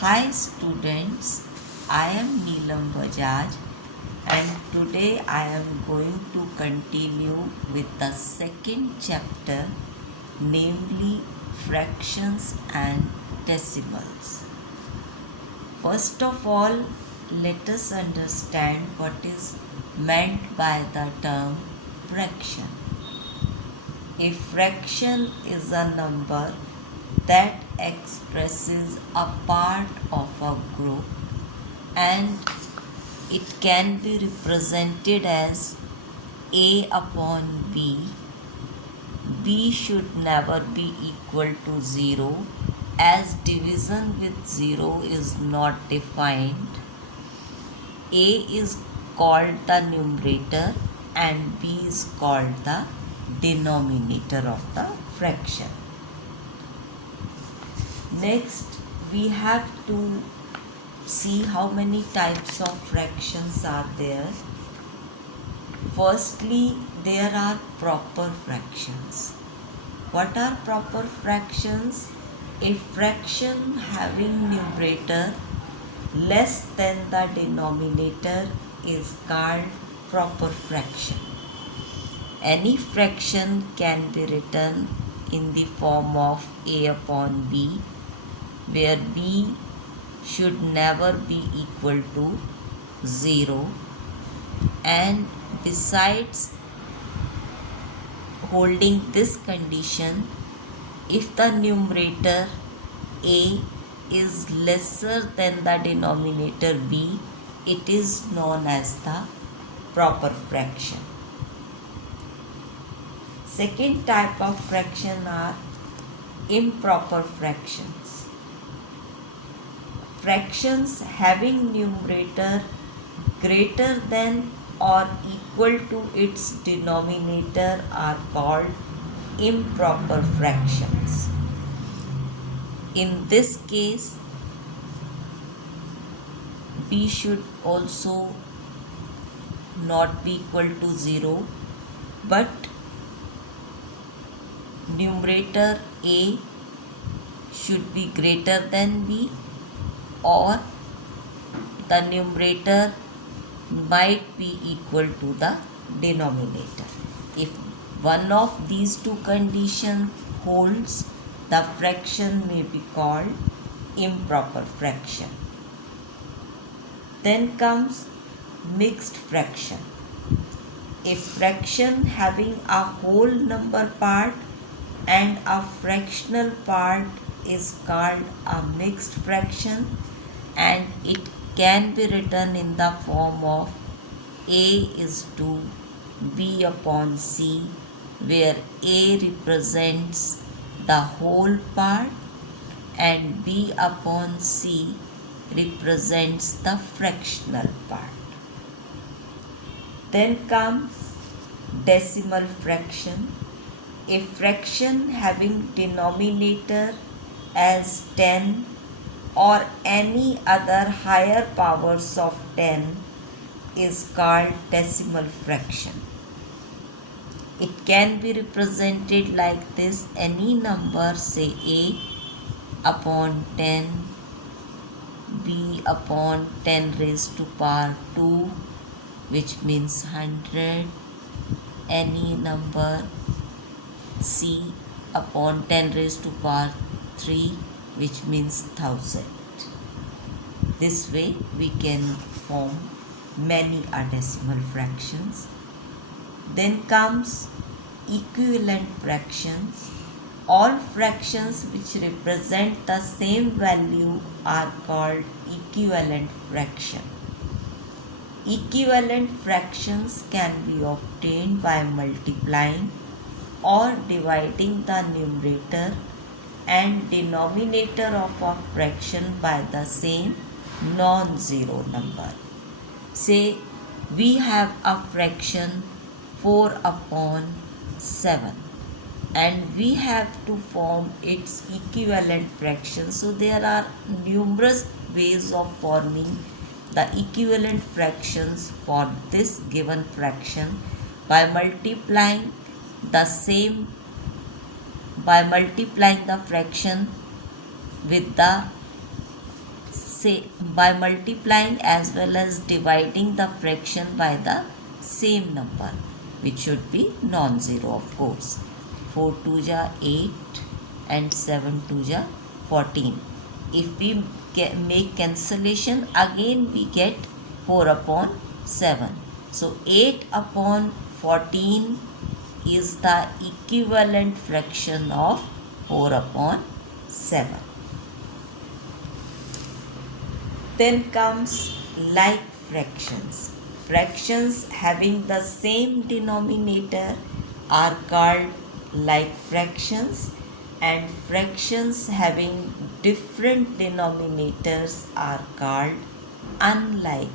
Hi students, I am Neelam Bajaj and today I am going to continue with the second chapter, namely fractions and decimals. First of all, let us understand what is meant by the term fraction. A fraction is a number that expresses a part of a group and it can be represented as A upon B. B should never be equal to 0 as division with 0 is not defined. A is called the numerator and B is called the denominator of the fraction. Next, we have to see how many types of fractions are there. Firstly, there are proper fractions. What are proper fractions? A fraction having numerator less than the denominator is called proper fraction. Any fraction can be written in the form of A upon B, where B should never be equal to 0, and besides holding this condition, if the numerator A is lesser than the denominator B, it is known as the proper fraction. Second type of fraction are improper fractions. Fractions having numerator greater than or equal to its denominator are called improper fractions. In this case, B should also not be equal to 0, but numerator A should be greater than B, or the numerator might be equal to the denominator. If one of these two conditions holds, the fraction may be called improper fraction. Then comes mixed fraction. A fraction having a whole number part and a fractional part is called a mixed fraction, and it can be written in the form of A is to B upon C, where A represents the whole part and B upon C represents the fractional part. Then comes decimal fraction. A fraction having denominator as 10 or any other higher powers of 10 is called decimal fraction. It can be represented like this: any number, say A upon 10, B upon 10 raised to power 2, which means 100, any number C upon 10 raised to power 3, which means 1000. This way we can form many decimal fractions. Then comes equivalent fractions. All fractions which represent the same value are called equivalent fraction. Equivalent fractions can be obtained by multiplying or dividing the numerator and denominator of a fraction by the same non-zero number. Say we have a fraction 4 upon 7 and we have to form its equivalent fraction. So there are numerous ways of forming the equivalent fractions for this given fraction by multiplying the fraction with the say by multiplying as well as dividing the fraction by the same number, which should be non-zero, of course. 4 2 ja 8 and 7 2 ja 14. If we make cancellation, again we get 4 upon 7. So 8 upon 14 is the equivalent fraction of 4 upon 7. Then comes like fractions. Fractions having the same denominator are called like fractions, and fractions having different denominators are called unlike